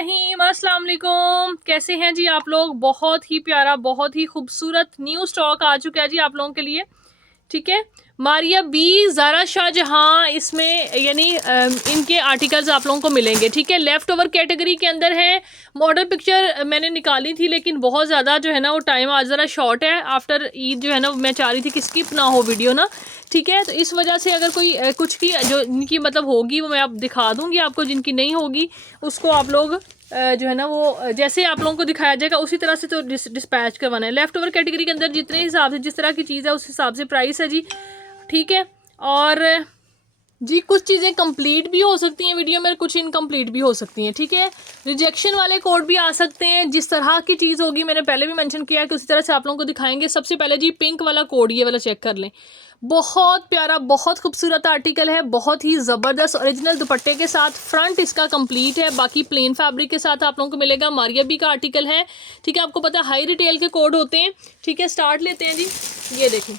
रहीम, अस्सलाम वालेकुम। कैसे हैं जी आप लोग? बहुत ही प्यारा, बहुत ही खूबसूरत न्यू स्टॉक आ चुका है जी आप लोगों के लिए। ठीक है, मारिया बी, ज़ारा शाहजहां, इसमें यानी इनके आर्टिकल्स आप लोगों को मिलेंगे। ठीक है, लेफ़्ट ओवर कैटेगरी के अंदर है। मॉडल पिक्चर मैंने निकाली थी लेकिन बहुत ज़्यादा जो है ना वो टाइम आज ज़रा शॉर्ट है। आफ्टर ईद जो है ना मैं चाह रही थी कि स्किप ना हो वीडियो ना। ठीक है, तो इस वजह से अगर कोई कुछ की जो इनकी मतलब होगी वो मैं आप दिखा दूँगी आपको, जिनकी नहीं होगी उसको आप लोग जो है ना वो जैसे आप लोगों को दिखाया जाएगा उसी तरह से तो डिस्पैच करवाना है। लेफ़्ट ओवर कैटेगरी के अंदर जितने हिसाब से जिस तरह की चीज़ है उस हिसाब से प्राइस है जी। ठीक है, और जी कुछ चीज़ें कंप्लीट भी हो सकती हैं वीडियो में, कुछ इनकम्प्लीट भी हो सकती हैं। ठीक है, रिजेक्शन वाले कोड भी आ सकते हैं। जिस तरह की चीज़ होगी मैंने पहले भी मेंशन किया कि उसी तरह से आप लोगों को दिखाएंगे। सबसे पहले जी पिंक वाला कोड, ये वाला चेक कर लें। बहुत प्यारा, बहुत खूबसूरत आर्टिकल है, बहुत ही ज़बरदस्त ओरिजिनल दुपट्टे के साथ। फ्रंट इसका कंप्लीट है, बाकी प्लेन फैब्रिक के साथ आप लोगों को मिलेगा। मारिया बी का आर्टिकल है। ठीक है, आपको पता है हाई रिटेल के कोड होते हैं। ठीक है, स्टार्ट लेते हैं जी। ये देखें,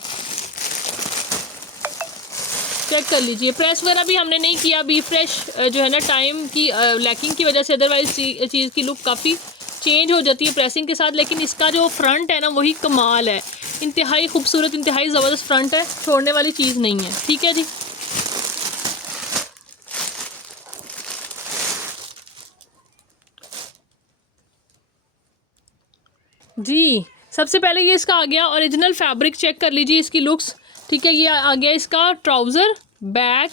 चेक कर लीजिए। प्रेस वगैरह भी हमने नहीं किया, बी फ्रेश जो है ना टाइम की लैकिंग की वजह से, अदरवाइज चीज़ की लुक काफ़ी चेंज हो जाती है प्रेसिंग के साथ। लेकिन इसका जो फ्रंट है ना वही कमाल है, इंतहाई खूबसूरत, इंतहाई ज़बरदस्त फ्रंट है, छोड़ने वाली चीज़ नहीं है। ठीक है जी, जी सबसे पहले ये इसका आ गया ओरिजिनल फैब्रिक, चेक कर लीजिए इसकी लुक्स। ठीक है, ये आ गया इसका ट्राउज़र, बैक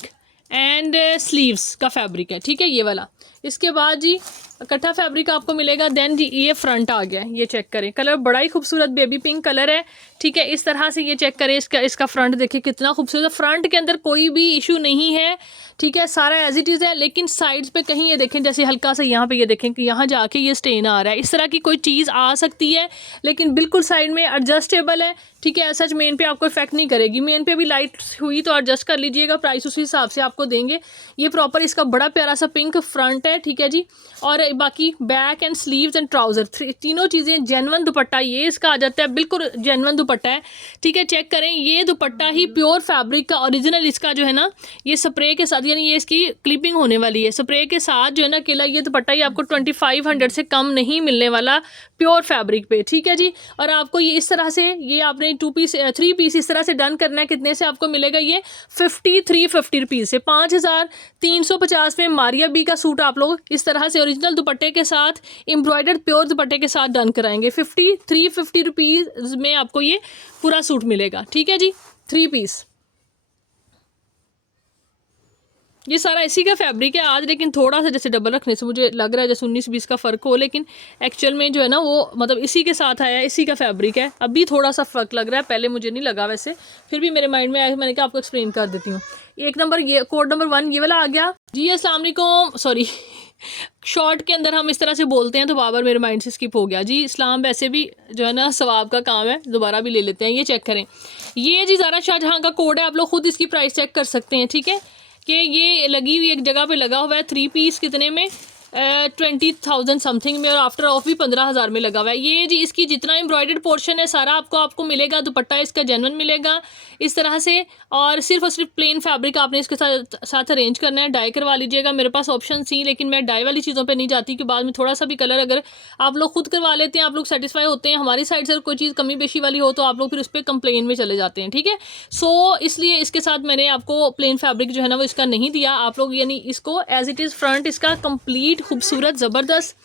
एंड स्लीव्स का फैब्रिक है। ठीक है, ये वाला। इसके बाद जी इकट्ठा फैब्रिक आपको मिलेगा। देन जी ये फ्रंट आ गया, ये चेक करें, कलर बड़ा ही खूबसूरत बेबी पिंक कलर है। ठीक है, इस तरह से ये चेक करें, इसका फ्रंट देखिए कितना खूबसूरत। फ्रंट के अंदर कोई भी इशू नहीं है। ठीक है, सारा एज इट इज़ है, लेकिन साइड्स पे कहीं ये देखें जैसे हल्का सा यहाँ पे ये देखें कि यहाँ जाके ये स्टेन आ रहा है। इस तरह की कोई चीज़ आ सकती है, लेकिन बिल्कुल साइड में एडजस्टेबल है। ठीक है, सच मेन पे आपको इफेक्ट नहीं करेगी। मेन पे भी लाइट हुई तो एडजस्ट कर लीजिएगा, प्राइस उसी हिसाब से आपको देंगे। ये प्रॉपर इसका बड़ा प्यारा सा पिंक फ्रंट है। ठीक है जी, और बाकी back and sleeves and trouser तीनों चीज़ें जेन्युइन दुपट्टा ये इसका आ जाता है, बिल्कुल जेन्युइन दुपट्टा है। ठीक है, चेक करें, ये दुपट्टा ही प्योर फैब्रिक का ओरिजिनल इसका जो है ना ये स्प्रे के साथ, यानी ये इसकी क्लिपिंग होने वाली है स्प्रे के साथ जो है ना केला, ये दुपट्टा ही आपको 2500 से कम नहीं मिलने वाला प्योर फैब्रिक पे। ठीक है जी, और आपको ये इस तरह से ये आपने 3 पीस इस तरह से डन करना है। कितने से आपको मिलेगा ये 5350 रुपीज़ से, 5350 में मारिया बी का सूट आप लोग इस तरह से ओरिजिनल दुपट्टे के साथ एम्ब्रॉयडर्ड प्योर दुपट्टे के साथ डन कराएंगे। 5350 रुपीज़ में आपको ये पूरा सूट मिलेगा। ठीक है जी, 3 पीस, ये सारा इसी का फैब्रिक है आज। लेकिन थोड़ा सा जैसे डबल रखने से मुझे लग रहा है जैसे 19-20 का फ़र्क हो, लेकिन एक्चुअल में जो है ना वो मतलब इसी के साथ आया है, इसी का फैब्रिक है। अभी थोड़ा सा फ़र्क लग रहा है, पहले मुझे नहीं लगा वैसे, फिर भी मेरे माइंड में आया, मैंने कहा आपको एक्सप्लेन कर देती हूँ। एक नंबर ये कोड नंबर 1 ये वाला आ गया जी। अस्सलाम वालेकुम, सॉरी शॉर्ट के अंदर हम इस तरह से बोलते हैं तो बाबर मेरे माइंड से स्किप हो गया जी। इस्लाम वैसे भी जो है ना सवाब का काम है, दोबारा भी ले लेते हैं। ये चेक करें, ये जी ज़ारा शाहजहां का कोड है, आप लोग खुद इसकी प्राइस चेक कर सकते हैं। ठीक है, कि ये लगी हुई एक जगह पे लगा हुआ है 3 पीस कितने में 20,000 समथिंग में, और आफ्टर ऑफ भी 15,000 में लगा हुआ है। ये जी इसकी जितना एम्ब्रॉयडर्ड पोर्शन है सारा आपको मिलेगा। दुपट्टा इसका जेन्युइन मिलेगा इस तरह से, और सिर्फ प्लेन फैब्रिक आपने इसके साथ अरेंज करना है। डाई करवा लीजिएगा, मेरे पास ऑप्शन थी लेकिन मैं डाई वाली चीज़ों पे नहीं जाती कि बाद में थोड़ा सा भी कलर अगर आप लोग खुद करवा लेते हैं, आप लोग सेटिस्फाई होते हैं। हमारी साइड से कोई चीज़ कमी बेशी वाली हो तो आप लोग फिर उस पर कंप्लेन में चले जाते हैं। ठीक है, सो इसलिए इसके साथ मैंने आपको प्लेन फैब्रिक जो है ना वो इसका नहीं दिया। आप लोग यानी इसको एज इट इज़ फ्रंट इसका कंप्लीट खूबसूरत ज़बरदस्त।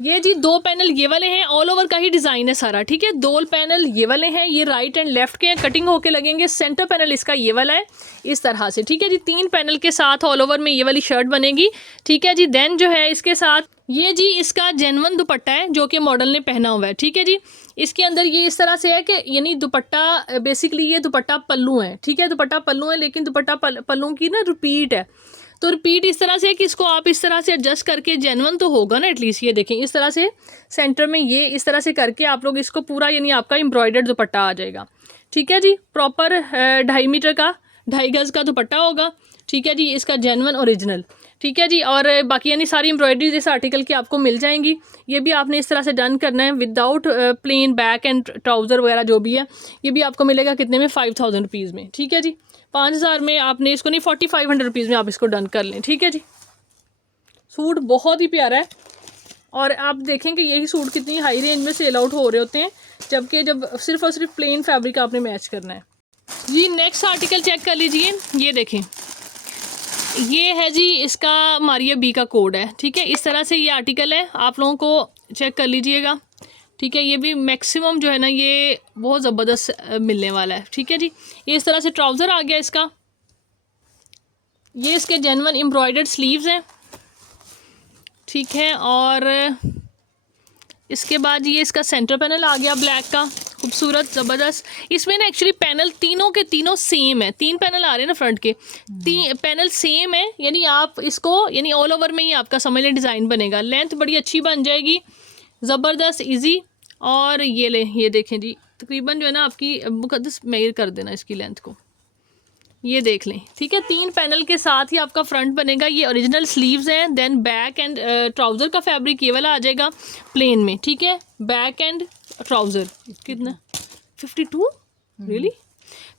ये जी 2 पैनल ये वाले हैं, ऑल ओवर का ही डिज़ाइन है सारा। ठीक है, 2 पैनल ये वाले हैं, ये राइट एंड लेफ्ट के हैं, कटिंग होके लगेंगे। सेंटर पैनल इसका ये वाला है इस तरह से। ठीक है जी, 3 पैनल के साथ ऑल ओवर में ये वाली शर्ट बनेगी। ठीक है जी, देन जो है इसके साथ ये जी इसका जेन्युइन दुपट्टा है जो कि मॉडल ने पहना हुआ है। ठीक है जी, इसके अंदर ये इस तरह से है कि यानी दुपट्टा बेसिकली ये दुपट्टा पल्लू है। ठीक है, दुपट्टा पल्लू है, लेकिन दुपट्टा पल्लू की ना रिपीट है, तो रिपीट इस तरह से कि इसको आप इस तरह से एडजस्ट करके जेन्युइन तो होगा ना एटलीस्ट। ये देखें इस तरह से सेंटर में ये इस तरह से करके आप लोग इसको पूरा यानी आपका एम्ब्रॉयडर्ड दुपट्टा आ जाएगा। ठीक है जी, प्रॉपर 2.5 मीटर का 2.5 गज़ का दुपट्टा होगा। ठीक है जी, इसका जेन्युइन ओरिजिनल। ठीक है जी, और बाकी यानी सारी एम्ब्रॉयडरीज इस आर्टिकल की आपको मिल जाएंगी। ये भी आपने इस तरह से डन करना है without plane back and trouser वगैरह जो भी है। ये भी आपको मिलेगा कितने में 5,000 रुपीज़ में। ठीक है जी, 5,000 में आपने इसको नहीं 4,500 रुपीज़ में आप इसको डन कर लें। ठीक है जी, सूट बहुत ही प्यारा है, और आप देखें कि यही सूट कितनी हाई रेंज में सेल आउट हो रहे होते हैं, जबकि जब सिर्फ और सिर्फ प्लेन फैब्रिक आपने मैच करना है जी। नेक्स्ट आर्टिकल चेक कर लीजिए, ये देखें, ये है जी इसका मारिया बी का कोड है, ठीक है। इस तरह से ये आर्टिकल है, आप लोगों को चेक कर लीजिएगा, ठीक है। ये भी मैक्सिमम जो है ना ये बहुत ज़बरदस्त मिलने वाला है, ठीक है जी। ये इस तरह से ट्राउज़र आ गया इसका, ये इसके जेन्युइन एम्ब्रॉयडर्ड स्लीव्स हैं, ठीक है। और इसके बाद ये इसका सेंटर पैनल आ गया ब्लैक का, खूबसूरत ज़बरदस्त। इसमें ना एक्चुअली पैनल तीनों के तीनों सेम है, 3 पैनल आ रहे हैं ना फ्रंट के, 3 पैनल सेम है, यानी आप इसको यानी ऑल ओवर में ही आपका समझ लें डिज़ाइन बनेगा। लेंथ बड़ी अच्छी बन जाएगी, ज़बरदस्त इजी। और ये ले, ये देखें जी, तकरीबन जो है ना आपकी मुकद्दस मेजर कर देना इसकी लेंथ को, ये देख लें, ठीक है। 3 पैनल के साथ ही आपका फ्रंट बनेगा। ये ओरिजिनल स्लीव्स हैं, देन बैक एंड ट्राउज़र का फैब्रिक ये वाला आ जाएगा प्लेन में, ठीक है। बैक एंड ट्राउज़र कितना 52 रियली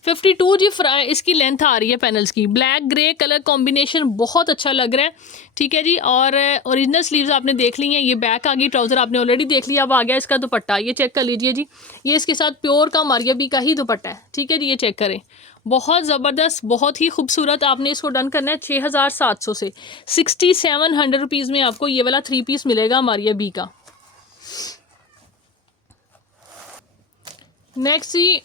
52 जी इसकी लेंथ आ रही है पैनल्स की। ब्लैक ग्रे कलर कॉम्बिनेशन बहुत अच्छा लग रहा है, ठीक है जी। और ओरिजिनल स्लीव्स आपने देख ली हैं, ये बैक आ गई, ट्राउज़र आपने ऑलरेडी देख लिया। अब आ गया इसका दुपट्टा, ये चेक कर लीजिए जी, ये इसके साथ प्योर का मारिया बी का ही दुपट्टा है, ठीक है जी। ये चेक करें, बहुत ज़बरदस्त, बहुत ही खूबसूरत। आपने इसको डन करना है 6700 से 6700 रुपीज़ में आपको ये वाला 3 पीस मिलेगा मारिया बी का। नेक्स्ट जी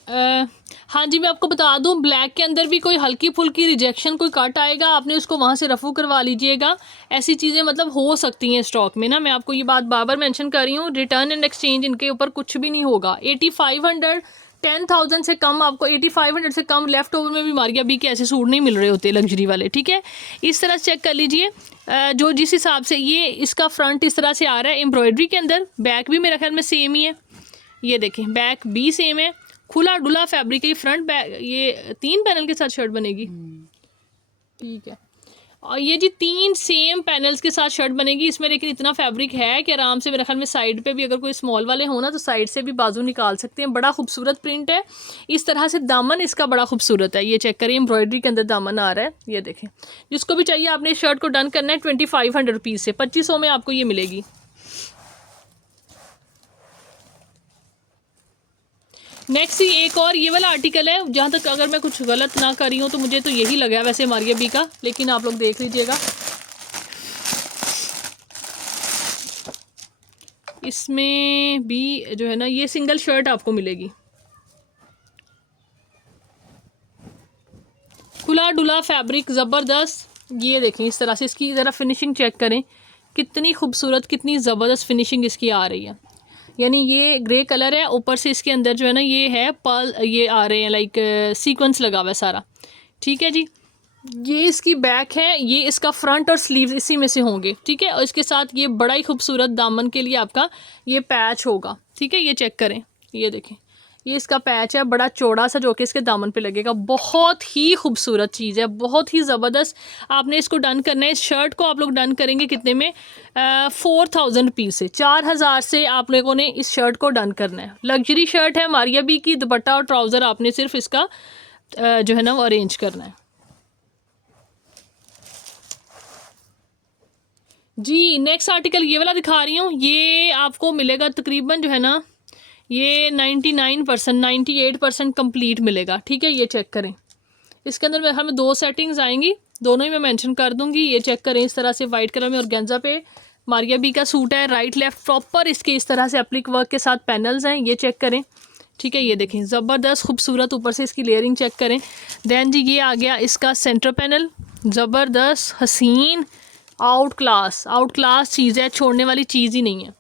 हाँ जी, मैं आपको बता दूं, ब्लैक के अंदर भी कोई हल्की फुल्की रिजेक्शन कोई कट आएगा, आपने उसको वहाँ से रफू करवा लीजिएगा। ऐसी चीज़ें मतलब हो सकती हैं स्टॉक में ना, मैं आपको ये बात बार बार मेंशन कर रही हूँ। रिटर्न एंड एक्सचेंज इनके ऊपर कुछ भी नहीं होगा। 8500 10,000 से कम आपको 8500 से कम लेफ्ट ओवर में भी मारिया बी के ऐसे सूट नहीं मिल रहे होते लग्जरी वाले, ठीक है। इस तरह चेक कर लीजिए, जो जिस हिसाब से ये इसका फ्रंट इस तरह से आ रहा है एम्ब्रॉयडरी के अंदर, बैक भी मेरे ख्याल में सेम ही है, ये देखें बैक भी सेम है, खुला डुला फैब्रिक है। फ्रंट बैक ये 3 पैनल के साथ शर्ट बनेगी, ठीक है। और ये जी 3 सेम पैनल्स के साथ शर्ट बनेगी इसमें, लेकिन इतना फैब्रिक है कि आराम से मेरे ख्याल में साइड पे भी अगर कोई स्मॉल वाले हो ना तो साइड से भी बाजू निकाल सकते हैं। बड़ा खूबसूरत प्रिंट है, इस तरह से दामन इसका बड़ा खूबसूरत है, ये चेक करिए, एम्ब्रॉयडरी के अंदर दामन आ रहा है, ये देखें। जिसको भी चाहिए आपने इस शर्ट को डन करना है 2500 रुपीज़ से, 2500 में आपको ये मिलेगी। नेक्स्ट ही एक और ये वाला आर्टिकल है, जहाँ तक अगर मैं कुछ गलत ना कर रही हूँ तो मुझे तो यही लगा है वैसे मारिया बी का, लेकिन आप लोग देख लीजिएगा। इसमें भी जो है ना ये सिंगल शर्ट आपको मिलेगी, खुला डुला फैब्रिक ज़बरदस्त। ये देखें इस तरह से, इसकी ज़रा फिनिशिंग चेक करें, कितनी खूबसूरत, कितनी ज़बरदस्त फिनिशिंग इसकी आ रही है। यानी ये ग्रे कलर है, ऊपर से इसके अंदर जो है ना ये है पर्ल, ये आ रहे हैं लाइक सीक्वेंस लगा हुआ है सारा, ठीक है जी। ये इसकी बैक है, ये इसका फ्रंट और स्लीव्स इसी में से होंगे, ठीक है। और इसके साथ ये बड़ा ही खूबसूरत दामन के लिए आपका ये पैच होगा, ठीक है। ये चेक करें, ये देखें, ये इसका पैच है बड़ा चौड़ा सा जो कि इसके दामन पे लगेगा। बहुत ही खूबसूरत चीज़ है, बहुत ही ज़बरदस्त। आपने इसको डन करना है, इस शर्ट को आप लोग डन करेंगे कितने में, 4000 रुपीज़ से, 4000 से आप लोगों ने इस शर्ट को डन करना है। लग्जरी शर्ट है मारिया बी की, दुपट्टा और ट्राउज़र आपने सिर्फ इसका जो है ना वो अरेंज करना है जी। नेक्स्ट आर्टिकल ये वाला दिखा रही हूँ, ये आपको मिलेगा तकरीबन जो है ना ये 99% 98% कंप्लीट मिलेगा, ठीक है। ये चेक करें, इसके अंदर हमें 2 सेटिंग्स आएंगी, दोनों ही मैं मेंशन कर दूंगी। ये चेक करें, इस तरह से वाइट कलर में ऑर्गेन्जा पे मारिया बी का सूट है, राइट लेफ्ट प्रॉपर इसके इस तरह से एप्लिक वर्क के साथ पैनल्स हैं, ये चेक करें, ठीक है। ये देखें ज़बरदस्त खूबसूरत, ऊपर से इसकी लेयरिंग चेक करें। दैन जी ये आ गया इसका सेंटर पैनल, ज़बरदस्त हसीन, आउट क्लास चीज़ है, छोड़ने वाली चीज़ ही नहीं है,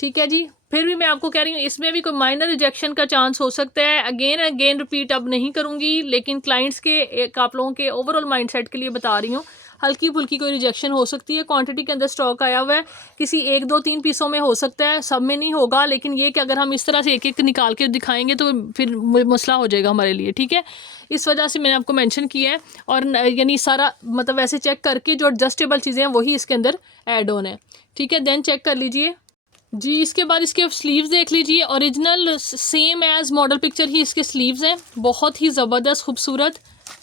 ठीक है जी। फिर भी मैं आपको कह रही हूँ इसमें भी कोई माइनर रिजेक्शन का चांस हो सकता है। अगेन रिपीट अब नहीं करूँगी, लेकिन क्लाइंट्स के एक आप लोगों के ओवरऑल माइंडसेट के लिए बता रही हूँ, हल्की फुल्की कोई रिजेक्शन हो सकती है। क्वांटिटी के अंदर स्टॉक आया हुआ है, किसी 1 2 3 पीसों में हो सकता है, सब में नहीं होगा। लेकिन ये कि अगर हम इस तरह से एक एक निकाल के दिखाएंगे तो फिर मसला हो जाएगा हमारे लिए, ठीक है। इस वजह से मैंने आपको मेंशन किया है। और यानी सारा मतलब वैसे चेक करके जो एडजस्टेबल चीज़ें हैं वही इसके अंदर ऐड ऑन है, ठीक है। देन चेक कर लीजिए जी। इसके बाद इसके स्लीव्स देख लीजिए, original same as model picture ही इसके स्लीव्स हैं, बहुत ही ज़बरदस्त खूबसूरत,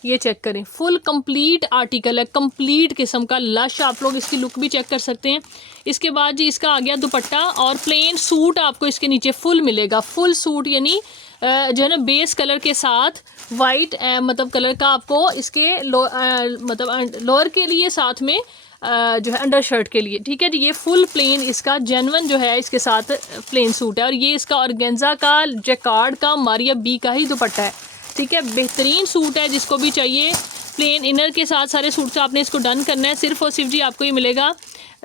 ये चेक करें, फुल कंप्लीट आर्टिकल है, कंप्लीट किस्म का लश। आप लोग इसकी लुक भी चेक कर सकते हैं। इसके बाद जी इसका आ गया दुपट्टा, और प्लेन सूट आपको इसके नीचे फुल मिलेगा। फुल सूट यानी जो है ना बेस कलर के साथ वाइट मतलब कलर का आपको इसके मतलब लोअर के लिए साथ में जो है अंडर शर्ट के लिए। ठीक है जी, ये फुल प्लेन इसका जेन्युइन जो है इसके साथ प्लेन सूट है, और ये इसका ऑर्गेन्जा का जैकार्ड का मारिया बी का ही दुपट्टा है। ठीक है, बेहतरीन सूट है, जिसको भी चाहिए प्लेन इनर के साथ सारे सूट से आपने इसको डन करना है। सिर्फ और सिर्फ जी आपको ये मिलेगा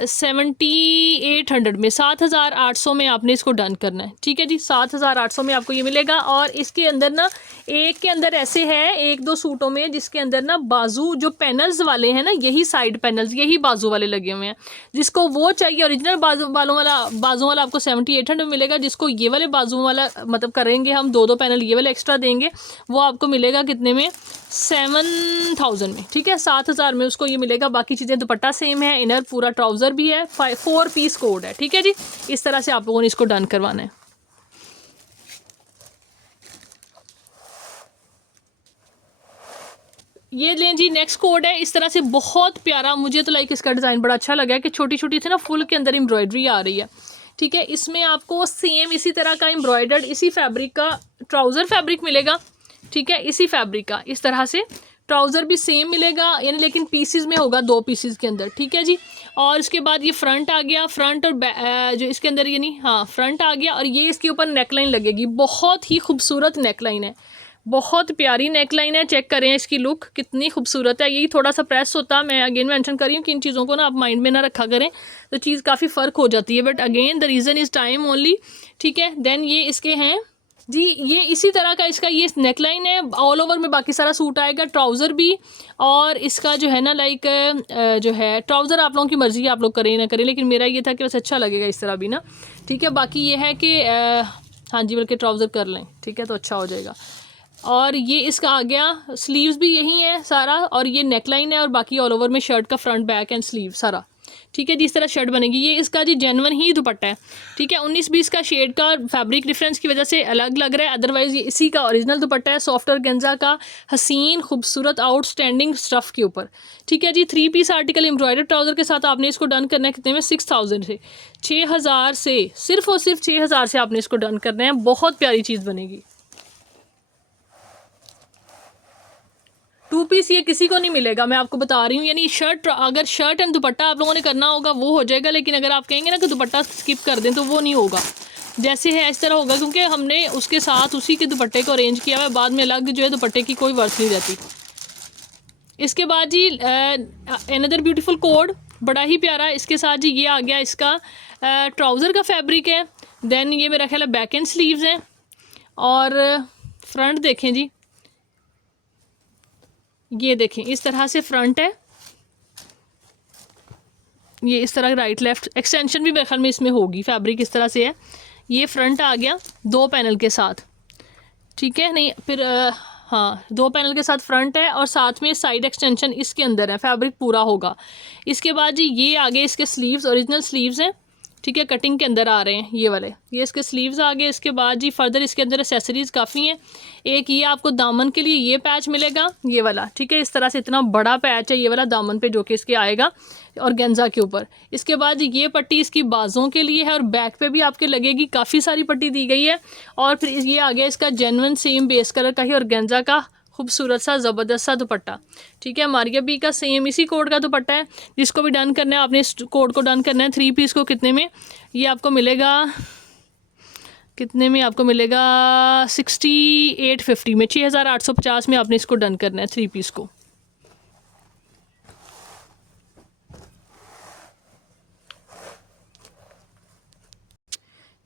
7800 में, 7800 में आपने इसको डन करना है। ठीक है जी, 7800 में आपको ये मिलेगा। और इसके अंदर ना एक के अंदर ऐसे है, एक दो सूटों में जिसके अंदर ना बाजू जो पैनल्स वाले हैं ना, यही साइड पैनल्स, यही बाजू वाले लगे हुए हैं। जिसको वो चाहिए ओरिजिनल बाजू वाला आपको 7800 में मिलेगा। जिसको ये वाले बाजू वाला मतलब करेंगे हम, दो पैनल ये वाले एक्स्ट्रा देंगे, वो आपको मिलेगा कितने में, 7000 में। ठीक है, 7000 में उसको ये मिलेगा। बाकी चीज़ें दुपट्टा सेम है, इनर पूरा ट्राउज़र भी है, 4 पीस कोड है। ठीक है जी, इस तरह से आप लोगों ने इसको डन करवाना है। ये लें जी, नेक्स्ट कोड है। इस तरह से बहुत प्यारा, मुझे तो लाइक इसका डिज़ाइन बड़ा अच्छा लगा है कि छोटी छोटी थी ना फुल के अंदर एम्ब्रॉयडरी आ रही है। ठीक है, इसमें आपको सेम इसी तरह का एम्ब्रॉयडर्ड इसी फैब्रिक का ट्राउज़र फैब्रिक मिलेगा। ठीक है, इसी फैब्रिक का इस तरह से ट्राउज़र भी सेम मिलेगा, यानी लेकिन पीसीज में होगा, 2 पीसीज के अंदर। ठीक है जी, और इसके बाद ये फ्रंट आ गया, फ्रंट और जो इसके अंदर यानी हाँ फ्रंट आ गया, और ये इसके ऊपर नेकलाइन लगेगी। बहुत ही खूबसूरत नेकलाइन है, बहुत प्यारी नेकलाइन है। चेक करें इसकी लुक कितनी खूबसूरत है। यही थोड़ा सा प्रेस होता, मैं अगेन मेंशन कर रही हूँ कि इन चीज़ों को ना आप माइंड में ना रखा करें, तो चीज़ काफ़ी फ़र्क हो जाती है। But again the reason is time only. ठीक है, देन ये इसके हैं जी, ये इसी तरह का इसका ये नेकलाइन है। ऑल ओवर में बाकी सारा सूट आएगा, ट्राउज़र भी, और इसका जो है ना लाइक जो है ट्राउज़र आप लोगों की मर्ज़ी है, आप लोग करें ना करें, लेकिन मेरा ये था कि बस अच्छा लगेगा इस तरह भी ना। ठीक है, बाकी ये है कि हाँ जी, बल्कि ट्राउज़र कर लें, ठीक है, तो अच्छा हो जाएगा। और ये इसका आ गया, स्लीव्स भी यही है सारा, और ये नेकलाइन है, और बाकी ऑल ओवर में शर्ट का फ्रंट बैक एंड स्लीव सारा। ठीक है, जिस तरह शर्ट बनेगी। ये इसका जी जेन्युइन ही दुपट्टा है। ठीक है, 19-20 का शेड का फैब्रिक डिफरेंस की वजह से अलग लग रहा है, अदरवाइज़ ये इसी का ओरिजिनल दुपट्टा है, सॉफ्ट ऑर्गेन्जा का, हसीन खूबसूरत आउटस्टैंडिंग स्टफ़ के ऊपर। ठीक है जी, 3 पीस आर्टिकल एम्ब्रॉयडर्ड ट्राउज़र के साथ आपने इसको डन करना है कितने में, 6000 से, 6000 से, सिर्फ और सिर्फ 6000 से आपने इसको डन करना है। बहुत प्यारी चीज़ बनेगी। 2 पीस ये किसी को नहीं मिलेगा, मैं आपको बता रही हूँ। यानी शर्ट, अगर शर्ट एंड दुपट्टा आप लोगों ने करना होगा वो हो जाएगा, लेकिन अगर आप कहेंगे ना कि दुपट्टा स्किप कर दें तो वो नहीं होगा। जैसे है इस तरह होगा, क्योंकि हमने उसके साथ उसी के दुपट्टे को अरेंज किया हुआ है, बाद में अलग जो है दुपट्टे की कोई वर्थ नहीं रहती। इसके बाद जी अनदर ब्यूटीफुल कोड, बड़ा ही प्यारा। इसके साथ जी ये आ गया, इसका ट्राउज़र का फैब्रिक है। देन ये मेरा ख्याल है बैक एंड स्लीव्स हैं, और फ्रंट देखें जी, ये देखें इस तरह से फ्रंट है। ये इस तरह राइट लेफ़्ट एक्सटेंशन भी मेरे ख्याल में इसमें होगी, फैब्रिक इस तरह से है। ये फ्रंट आ गया 2 पैनल के साथ। ठीक है, नहीं फिर हाँ 2 पैनल के साथ फ्रंट है, और साथ में साइड एक्सटेंशन इसके अंदर है, फैब्रिक पूरा होगा। इसके बाद जी ये आगे इसके स्लीव्स, ओरिजिनल स्लीव्स हैं। ठीक है, कटिंग के अंदर आ रहे हैं ये वाले, ये इसके स्लीव्स आ गए। इसके बाद जी फर्दर इसके अंदर एसेसरीज़ काफ़ी हैं। एक ये आपको दामन के लिए ये पैच मिलेगा, ये वाला। ठीक है, इस तरह से इतना बड़ा पैच है ये वाला दामन पे, जो कि इसके आएगा ऑर्गेन्जा के ऊपर। इसके बाद ये पट्टी इसकी बाजों के लिए है, और बैक पे भी आपके लगेगी, काफ़ी सारी पट्टी दी गई है। और फिर ये आ गया इसका जेन्युइन सेम बेस कलर का ही ऑर्गेन्जा का खूबसूरत सा ज़बरदस्त सा दुपट्टा। ठीक है, मारिया बी का सेम इसी कोड का दुपट्टा है। जिसको भी डन करना है आपने इस कोड को डन करना है। 3 पीस को कितने में, ये आपको मिलेगा कितने में, आपको मिलेगा 6850 में, 6850 में आपने इसको डन करना है 3 पीस को।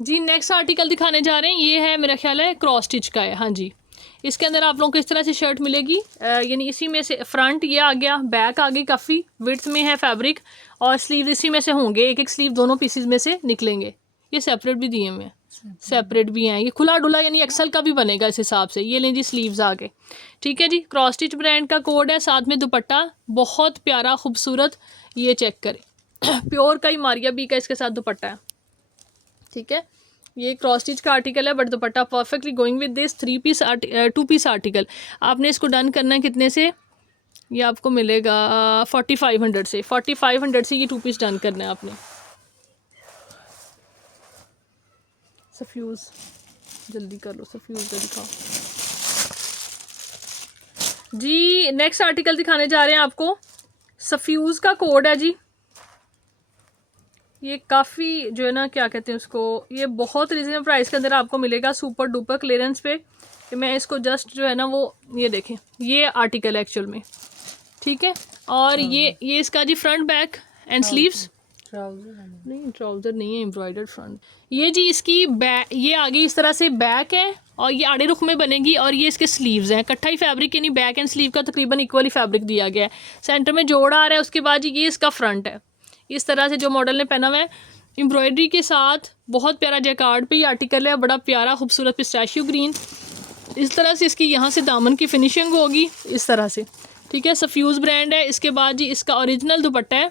जी नेक्स्ट आर्टिकल दिखाने जा रहे हैं, ये है मेरा ख्याल है क्रॉस स्टिच का है। हाँ जी, इसके अंदर आप लोगों को इस तरह से शर्ट मिलेगी, यानी इसी में से फ्रंट ये आ गया, बैक आ गई, काफ़ी विड्थ में है फैब्रिक, और स्लीव इसी में से होंगे, एक एक स्लीव दोनों पीसेस में से निकलेंगे। ये सेपरेट भी दिए हुए हैं, सेपरेट भी हैं। ये खुला डुला यानी एक्सल का भी बनेगा इस हिसाब से। ये लें जी स्लीव्स आ गए। ठीक है जी, क्रॉस स्टिच ब्रांड का कोड है, साथ में दुपट्टा बहुत प्यारा खूबसूरत, ये चेक करें प्योर का ही मारिया बी का इसके साथ दुपट्टा है। ठीक है, ये क्रॉस स्टिच का आर्टिकल है but dupatta perfectly going with this 2 piece article. आपने इसको डन करना है कितने से, ये आपको मिलेगा 4500 से। 4500 से ये 2 पीस डन करना है आपने। सफ्यूज़ जल्दी कर लो, सफ्यूज़ का दिखाओ जी। नेक्स्ट आर्टिकल दिखाने जा रहे हैं आपको, सफ्यूज़ का कोड है जी। ये काफ़ी जो है ना क्या कहते हैं उसको, ये बहुत रीजनेबल प्राइस के अंदर आपको मिलेगा, सुपर डुपर क्लियरेंस पे। मैं इसको जस्ट जो है ना वो ये देखें, ये आर्टिकल है एक्चुअल में, ठीक है। और ये इसका जी फ्रंट बैक एंड स्लीव्स, नहीं ट्राउज़र नहीं है, एम्ब्रॉयडर्ड फ्रंट। ये जी इसकी बैक, ये आगे इस तरह से बैक है और ये आड़े रुख में बनेगी, और ये इसके स्लीव्स हैं। इकट्ठा ही फैब्रिक यानी बैक एंड स्लीव का तकरीबन इक्वली फैब्रिक दिया गया है। सेंटर में जोड़ा आ रहा है, उसके बाद ये इसका फ्रंट है। इस तरह से जो मॉडल ने पहना हुआ है एम्ब्रॉयडरी के साथ, बहुत प्यारा जैकार्ड पे ये आर्टिकल है, बड़ा प्यारा खूबसूरत पिस्ताशियो ग्रीन। इस तरह से इसकी यहाँ से दामन की फिनिशिंग होगी इस तरह से, ठीक है। सफ्यूज़ ब्रांड है। इसके बाद जी इसका ओरिजिनल दुपट्टा है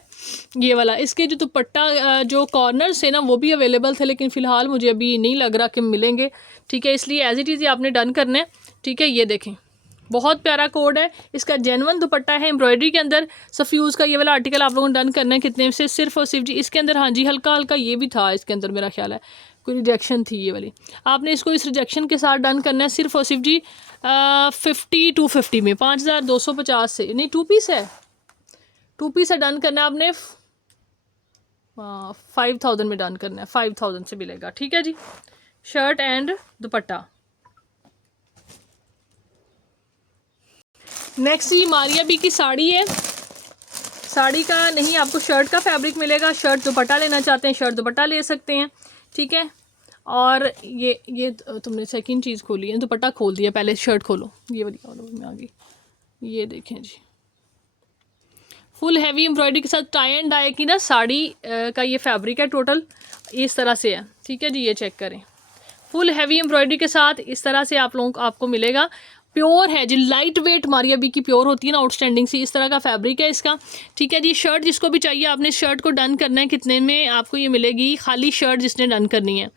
ये वाला। इसके जो दुपट्टा जो कॉर्नर्स है ना वो भी अवेलेबल थे, लेकिन फ़िलहाल मुझे अभी नहीं लग रहा कि मिलेंगे, ठीक है। इसलिए एज इट इज़ आपने डन करना है, ठीक है। ये देखें बहुत प्यारा कोड है, इसका जेन्युइन दुपट्टा है एम्ब्रॉयडरी के अंदर। सफ्यूज़ का ये वाला आर्टिकल आप लोगों ने डन करना है कितने से, सिर्फ और सिर्फ जी इसके अंदर, हाँ जी हल्का हल्का ये भी था इसके अंदर, मेरा ख्याल है कोई रिजेक्शन थी ये वाली। आपने इसको इस रिजेक्शन के साथ डन करना है सिर्फ और सिर्फ जी 5250 में, 5250 से। नहीं 2 पीस है, 2 पीस है, डन करना है आपने 5000 में डन करना है, 5000 से मिलेगा, ठीक है जी। Shirt and dupatta. नेक्स्ट ये मारिया बी की साड़ी है। साड़ी का नहीं, आपको शर्ट का फैब्रिक मिलेगा। शर्ट दुपट्टा लेना चाहते हैं शर्ट दुपट्टा ले सकते हैं, ठीक है। और ये तुमने सेकंड चीज़ खोली है, दुपट्टा खोल दिया, पहले शर्ट खोलो। ये वाली में आ गई, ये देखें जी फुल हैवी एम्ब्रॉयडरी के साथ टाई एंड डाई की ना साड़ी का ये फैब्रिक है टोटल, इस तरह से है, ठीक है जी। ये चेक करें, फुल हैवी एम्ब्रॉयडरी के साथ इस तरह से आप लोगों को आपको मिलेगा। प्योर है जी, लाइट वेट मारिया बी की प्योर होती है ना, आउटस्टैंडिंग सी, इस तरह का फैब्रिक है इसका, ठीक है जी। शर्ट जिसको भी चाहिए आपने शर्ट को डन करना है कितने में, आपको ये मिलेगी खाली शर्ट जिसने डन करनी है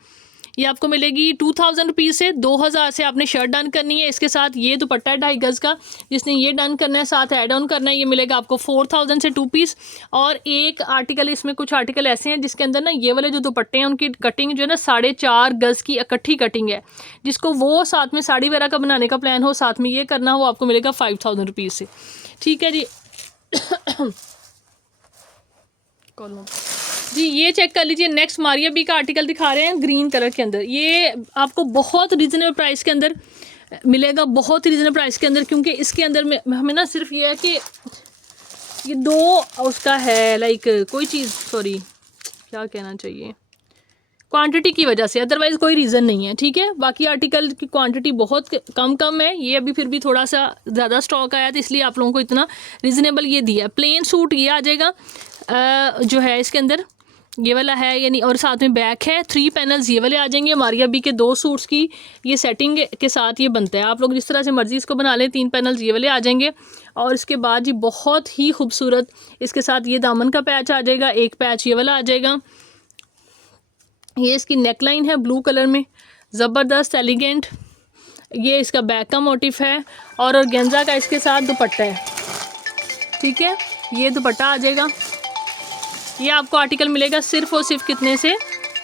ये आपको मिलेगी 2000 रुपीज़ से। 2000 से आपने शर्ट डन करनी है। इसके साथ ये दुपट्टा है 2.5 गज़ का, जिसने ये डन करना है साथ ऐड ऑन करना है, ये मिलेगा आपको 4000 से 2 पीस। और एक आर्टिकल, इसमें कुछ आर्टिकल ऐसे हैं जिसके अंदर ना ये वाले जो दुपट्टे हैं उनकी कटिंग जो है ना 4.5 गज़ की इकट्ठी कटिंग है, जिसको वो साथ में साड़ी वगैरह का बनाने का प्लान हो, साथ में ये करना हो, आपको मिलेगा 5000 रुपीज़ से, ठीक है जी। जी ये चेक कर लीजिए, नेक्स्ट मारिया बी का आर्टिकल दिखा रहे हैं ग्रीन कलर के अंदर। ये आपको बहुत रीज़नेबल प्राइस के अंदर मिलेगा, बहुत ही रीज़नेबल प्राइस के अंदर, क्योंकि इसके अंदर में हमें ना सिर्फ ये है कि ये 2 उसका है लाइक कोई चीज़, सॉरी क्या कहना चाहिए, क्वांटिटी की वजह से, अदरवाइज़ कोई रीज़न नहीं है, ठीक है। बाकी आर्टिकल की क्वांटिटी बहुत कम है, ये अभी फिर भी थोड़ा सा ज़्यादा स्टॉक आया तो इसलिए आप लोगों को इतना रीज़नेबल ये दिया है। प्लेन सूट ये आ जाएगा जो है इसके अंदर ये वाला है, यानी और साथ में बैक है, 3 पैनल्स ये वाले आ जाएंगे। मारिया बी के 2 सूट्स की ये सेटिंग के साथ ये बनता है, आप लोग जिस तरह से मर्ज़ी इसको बना लें, 3 पैनल्स ये वाले आ जाएंगे। और इसके बाद जी बहुत ही खूबसूरत इसके साथ ये दामन का पैच आ जाएगा, एक पैच ये वाला आ जाएगा। ये इसकी नेकलाइन है ब्लू कलर में, ज़बरदस्त एलिगेंट। ये इसका बैक का मोटिफ है और ऑर्गेन्जा का इसके साथ दुपट्टा है, ठीक है। ये दुपट्टा आ जाएगा। ये आपको आर्टिकल मिलेगा सिर्फ और सिर्फ कितने से,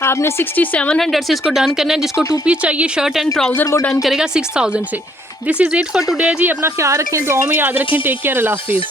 आपने 6700 से इसको डन करना है। जिसको 2 पीस चाहिए शर्ट एंड ट्राउज़र वो डन करेगा 6000 से। This is it for today जी। अपना ख्याल रखें, दुआओं में याद रखें। टेक केयर, अल्लाह हाफिज़।